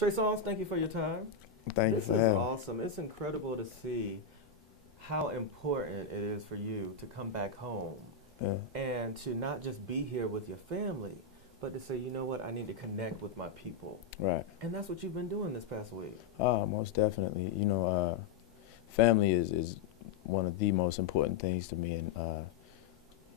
Trey Songz, thank you for your time. Thank you This for is having me. awesome. It's incredible to see how important it is for you to come back home Yeah. and to not just be here with your family, but to say, you know what, I need to connect with my people. Right. And that's what you've been doing this past week. Most definitely. Family is one of the most important things to me, and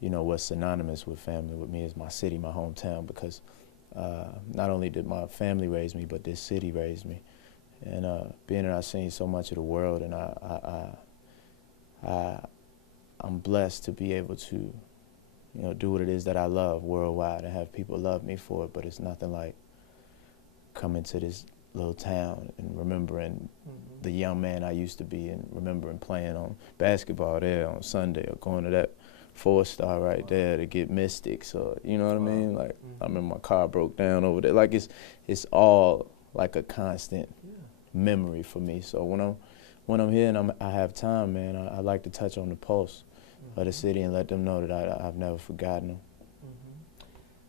what's synonymous with family with me is my city, my hometown, because not only did my family raise me, but this city raised me. And being that I've seen so much of the world, and I'm blessed to be able to, do what it is that I love worldwide and have people love me for it. But it's nothing like coming to this little town and remembering the young man I used to be, and remembering playing on basketball there on Sunday, or going to that 4-star right there to get Mystics, or you know what I mean? Like I remember my car broke down over there. Like it's all like a constant memory for me. So when I'm here and I have time, man, I like to touch on the pulse of the city and let them know that I've never forgotten them.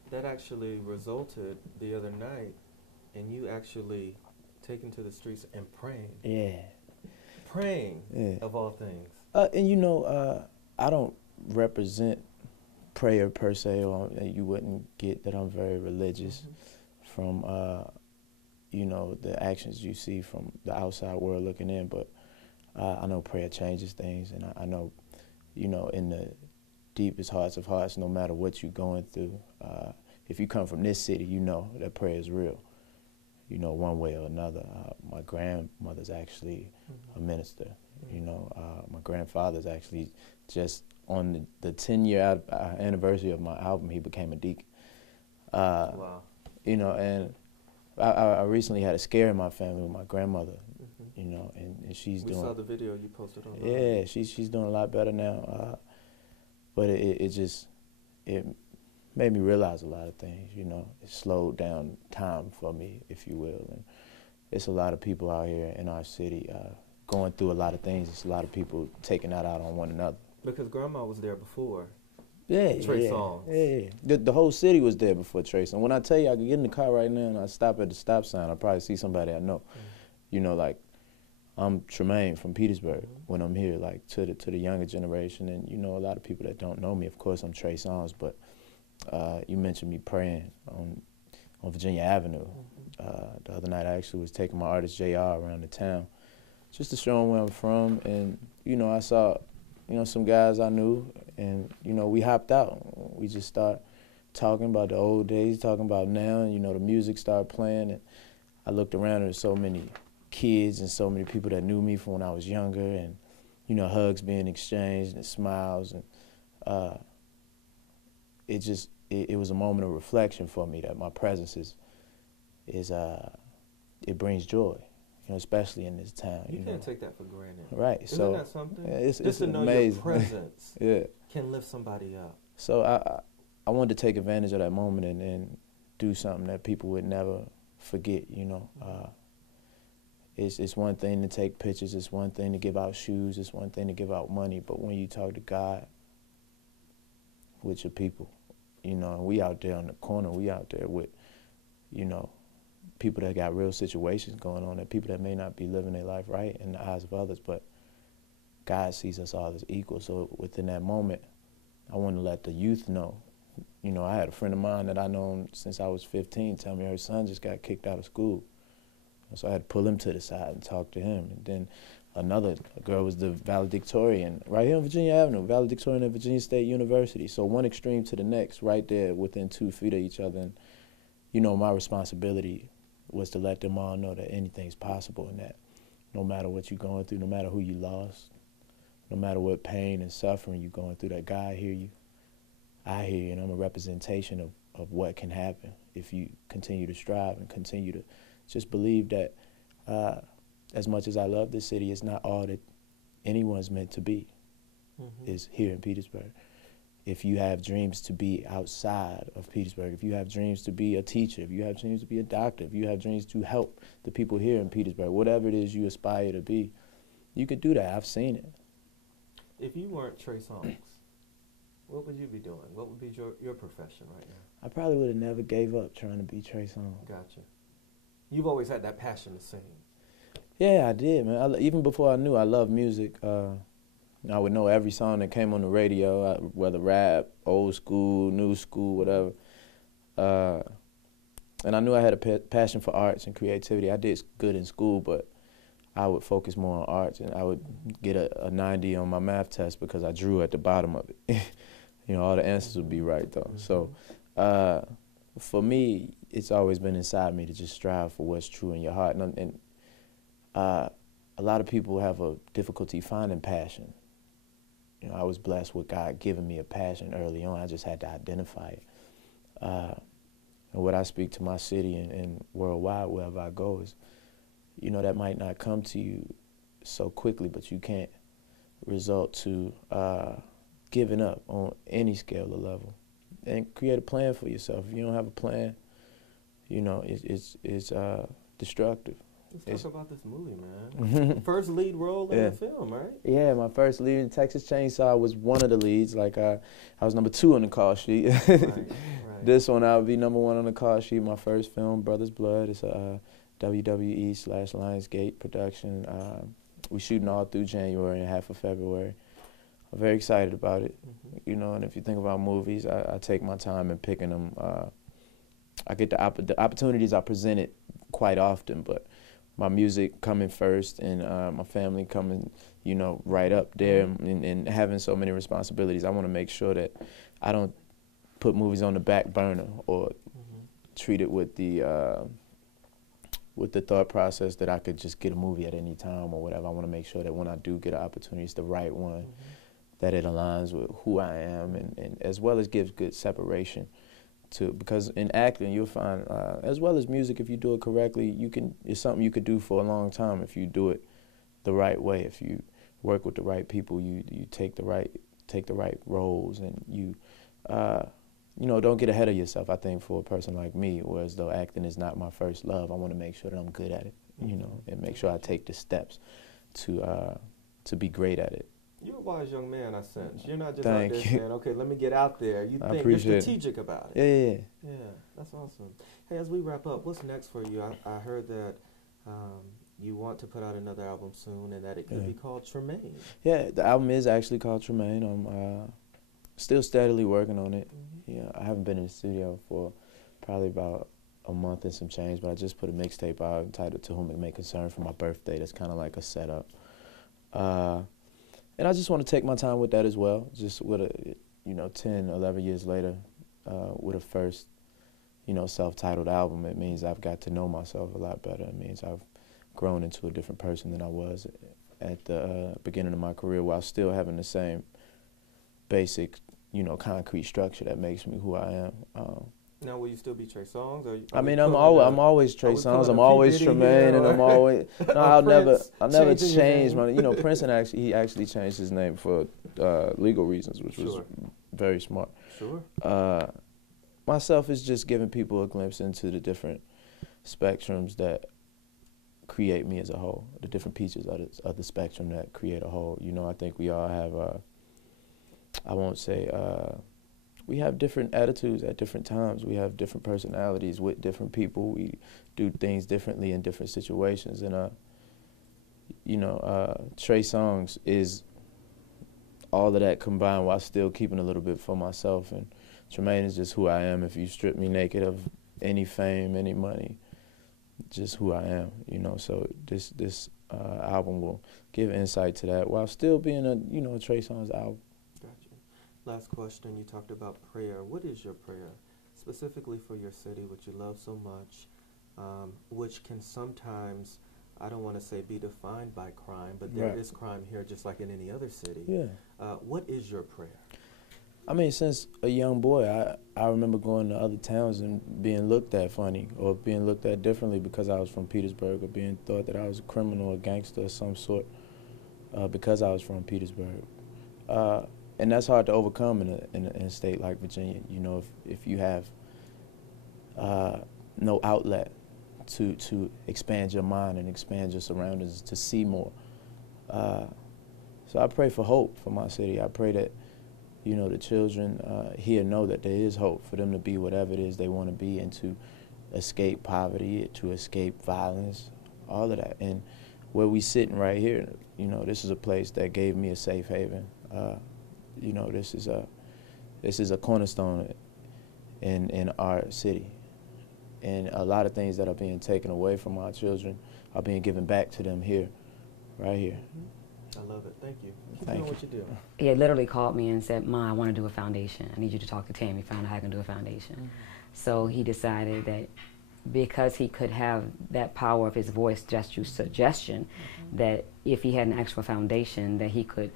That actually resulted the other night in you actually taking to the streets and praying. Yeah. Praying, Yeah. of all things. I don't represent prayer per se, or you wouldn't get that I'm very religious from, the actions you see from the outside world looking in. But I know prayer changes things, and I know, in the deepest hearts of hearts, no matter what you're going through, if you come from this city, you know that prayer is real, one way or another. My grandmother's actually a minister. My grandfather's actually just on the 10-year anniversary of my album, he became a deacon. Wow. And I recently had a scare in my family with my grandmother, and she's doing. We saw the video you posted online. Yeah, she's doing a lot better now. But it made me realize a lot of things. It slowed down time for me, if you will. And it's a lot of people out here in our city going through a lot of things. It's a lot of people taking that out on one another. Because Grandma was there before. Yeah, Trey Songz. Yeah. The whole city was there before Trey Songz. When I tell you I could get in the car right now and I stop at the stop sign, I'll probably see somebody I know. Like I'm Tremaine from Petersburg when I'm here, like to the younger generation, and a lot of people that don't know me. Of course, I'm Trey Songz, but you mentioned me praying on Virginia Avenue. The other night I actually was taking my artist JR around the town just to show him where I'm from, and I saw some guys I knew, and we hopped out. We just started talking about the old days, talking about now, and the music started playing, and I looked around and there's so many kids and so many people that knew me from when I was younger, and hugs being exchanged and smiles, and it was a moment of reflection for me that my presence it brings joy, especially in this town. You can't take that for granted. Right. Isn't that something? It's to know amazing. Your presence Yeah. can lift somebody up. So I wanted to take advantage of that moment and do something that people would never forget. It's one thing to take pictures. It's one thing to give out shoes. It's one thing to give out money. But when you talk to God with your people, and we out there on the corner, we out there with, people that got real situations going on, and people that may not be living their life right in the eyes of others, but God sees us all as equal. So within that moment, I want to let the youth know. I had a friend of mine that I known since I was 15 tell me her son just got kicked out of school. So I had to pull him to the side and talk to him. And then another girl was the valedictorian right here on Virginia Avenue, valedictorian at Virginia State University. So one extreme to the next, right there within 2 feet of each other. And, my responsibility was to let them all know that anything's possible, and that no matter what you're going through, no matter who you lost, no matter what pain and suffering you're going through, that God hear you, I hear you, and I'm a representation of what can happen if you continue to strive and continue to just believe that as much as I love this city, it's not all that anyone's meant to be is here in Petersburg. If you have dreams to be outside of Petersburg, if you have dreams to be a teacher, if you have dreams to be a doctor, if you have dreams to help the people here in Petersburg, whatever it is you aspire to be, you could do that. I've seen it. If you weren't Trey Songz, what would you be doing? What would be your profession right now? I probably would have never gave up trying to be Trey Songz. Gotcha. you've always had that passion to sing. Yeah, I did, man. Even before I knew, I loved music. I would know every song that came on the radio, whether rap, old school, new school, whatever. And I knew I had a passion for arts and creativity. I did good in school, but I would focus more on arts, and I would get a 90 on my math test because I drew at the bottom of it. You know, all the answers would be right, though. So for me, it's always been inside me to just strive for what's true in your heart. And a lot of people have a difficulty finding passion. You know, I was blessed with God giving me a passion early on. I just had to identify it. And what I speak to my city and worldwide, wherever I go, is, you know, that might not come to you so quickly, but you can't result to giving up on any scale or level. And create a plan for yourself. If you don't have a plan, you know, it's destructive. Let's talk about this movie, man. First lead role in the film, right? Yeah, my first lead in Texas Chainsaw was one of the leads. Like I was number 2 on the call sheet. Right. This one I would be number 1 on the call sheet. My first film, Brothers Blood, it's a WWE/Lionsgate production. We're shooting all through January and half of February. I'm very excited about it. You know, and if you think about movies, I take my time in picking them. I get the opportunities are presented quite often, but my music coming first and my family coming, you know, right up there, and having so many responsibilities, I want to make sure that I don't put movies on the back burner or treat it with the thought process that I could just get a movie at any time or whatever. I want to make sure that when I do get an opportunity, it's the right one, that it aligns with who I am, and as well as gives good separation. Because in acting, you'll find, as well as music, if you do it correctly, it's something you could do for a long time if you do it the right way. If you work with the right people, you take the right roles, and you know, don't get ahead of yourself. I think for a person like me, whereas though acting is not my first love, I want to make sure that I'm good at it, you know, and make sure I take the steps to be great at it. You're a wise young man, I sense. You're not just Thank out there you. saying, okay, let me get out there. You I think you're appreciate strategic about it. Yeah. Yeah, that's awesome. Hey, as we wrap up, what's next for you? I heard that you want to put out another album soon, and that it could be called Tremaine. Yeah, the album is actually called Tremaine. I'm still steadily working on it. Yeah, I haven't been in the studio for probably about a month and some change, but I just put a mixtape out entitled To Whom It May Concern for my birthday. That's kind of like a setup. And I just want to take my time with that as well, just with 10, 11 years later, with a first, self-titled album. It means I've got to know myself a lot better. It means I've grown into a different person than I was at the beginning of my career, while still having the same basic, concrete structure that makes me who I am. Now, will you still be Trey Songz? I'm always Trey Songz. I'm always Tremaine, and I'm always. No, I'll never change my. Prince he actually changed his name for legal reasons, which was very smart. Sure. Myself is just giving people a glimpse into the different spectrums that create me as a whole, the different pieces of the spectrum that create a whole. I think we all have. I won't say. We have different attitudes at different times. We have different personalities with different people. We do things differently in different situations. And, Trey Songz is all of that combined while still keeping a little bit for myself. And Tremaine is just who I am. If you strip me naked of any fame, any money, just who I am, So this album will give insight to that while still being a Trey Songz album. Last question, you talked about prayer. What is your prayer, specifically for your city, which you love so much, which can sometimes, I don't want to say be defined by crime, but there is crime here just like in any other city. Yeah. What is your prayer? I mean, since a young boy, I remember going to other towns and being looked at funny or being looked at differently because I was from Petersburg, or being thought that I was a criminal or gangster of some sort because I was from Petersburg. And that's hard to overcome in a state like Virginia. If you have no outlet to expand your mind and expand your surroundings to see more. So I pray for hope for my city. I pray that the children here know that there is hope for them to be whatever it is they want to be, and to escape poverty, to escape violence, all of that. And where we sitting right here, you know, this is a place that gave me a safe haven. You know, this is a cornerstone in our city. And a lot of things that are being taken away from our children are being given back to them here, right here. I love it. Thank you. Keep Thank doing you. what you do. He had literally called me and said, "Ma, I want to do a foundation. I need you to talk to Tammy, find out how I can do a foundation." So he decided that because he could have that power of his voice just through suggestion, that if he had an actual foundation, that he could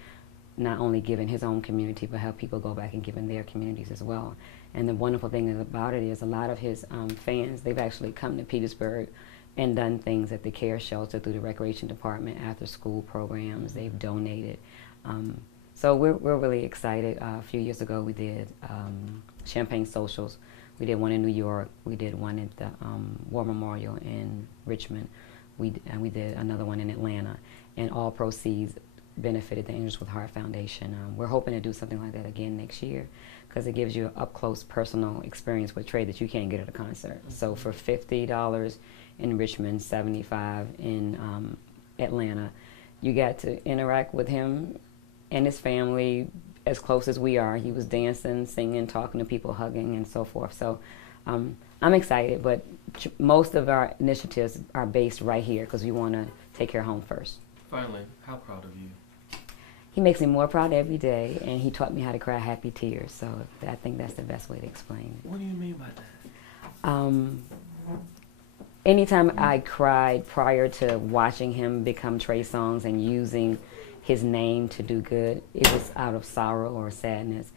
not only give in his own community, but help people go back and give in their communities as well. And the wonderful thing about it is a lot of his fans, they've actually come to Petersburg and done things at the care shelter through the recreation department, after school programs. They've donated. So we're really excited. A few years ago we did champagne socials. We did one in New York. We did one at the War Memorial in Richmond. And we did another one in Atlanta. And all proceeds benefited the Angels with Heart Foundation. We're hoping to do something like that again next year, because it gives you an up-close personal experience with Trey that you can't get at a concert. So for $50 in Richmond, $75 in Atlanta, you got to interact with him and his family as close as we are. He was dancing, singing, talking to people, hugging, and so forth. So I'm excited, but most of our initiatives are based right here because we want to take care of home first. Finally, how proud of you? He makes me more proud every day, and he taught me how to cry happy tears. So I think that's the best way to explain it. What do you mean by that? Anytime I cried prior to watching him become Trey Songz and using his name to do good, it was out of sorrow or sadness.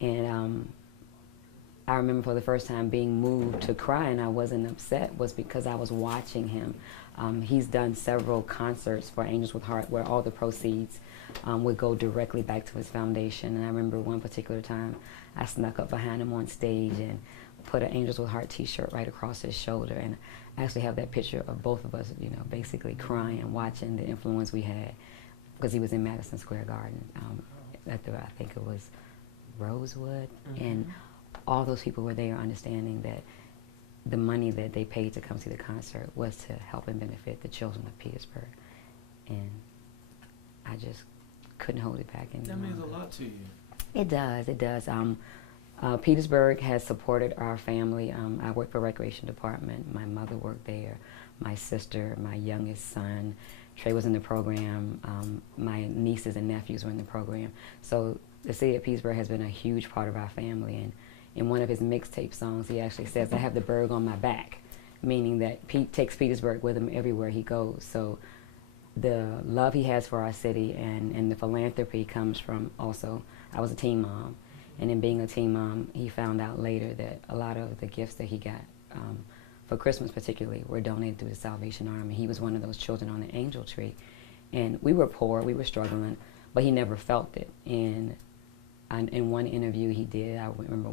And I remember for the first time being moved to cry, and I wasn't upset, was because I was watching him. He's done several concerts for Angels with Heart where all the proceeds would go directly back to his foundation. And I remember one particular time I snuck up behind him on stage and put an Angels with Heart t-shirt right across his shoulder. And I actually have that picture of both of us, you know, basically crying, watching the influence we had, because he was in Madison Square Garden. I think it was Rosewood. And all those people were there understanding that the money that they paid to come see the concert was to help and benefit the children of Petersburg. And I just couldn't hold it back anymore. That means a lot to you. It does, it does. Petersburg has supported our family. I work for Recreation Department. My mother worked there, my sister, my youngest son. Trey was in the program. My nieces and nephews were in the program. So the city of Petersburg has been a huge part of our family. And in one of his mixtape songs, he actually says, "I have the Berg on my back," meaning that Pete takes Petersburg with him everywhere he goes. So the love he has for our city and the philanthropy comes from also, I was a teen mom. And in being a teen mom, he found out later that a lot of the gifts that he got for Christmas particularly were donated through the Salvation Army. He was one of those children on the angel tree. And we were poor, we were struggling, but he never felt it. And in one interview he did, I remember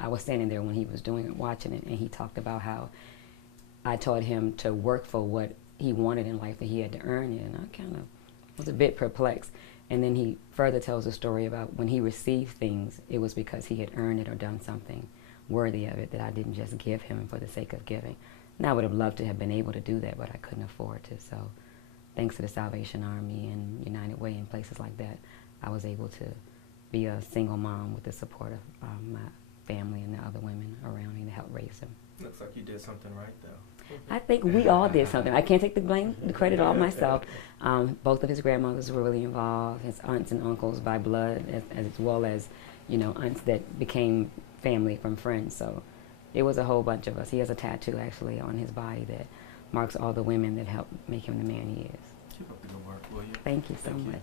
I was standing there when he was doing it, watching it, and he talked about how I taught him to work for what he wanted in life, that he had to earn it. And I kind of was a bit perplexed. And then he further tells a story about when he received things, it was because he had earned it or done something worthy of it, that I didn't just give him for the sake of giving. And I would have loved to have been able to do that, but I couldn't afford to. So thanks to the Salvation Army and United Way and places like that, I was able to be a single mom with the support of my family and the other women around me to help raise him. Looks like you did something right, though. I think we all did something. I can't take the blame, the credit all myself. Both of his grandmothers were really involved, his aunts and uncles by blood, as well as, you know, aunts that became family from friends. So it was a whole bunch of us. He has a tattoo, actually, on his body that marks all the women that helped make him the man he is. Keep up the good work, will you? Thank you so much.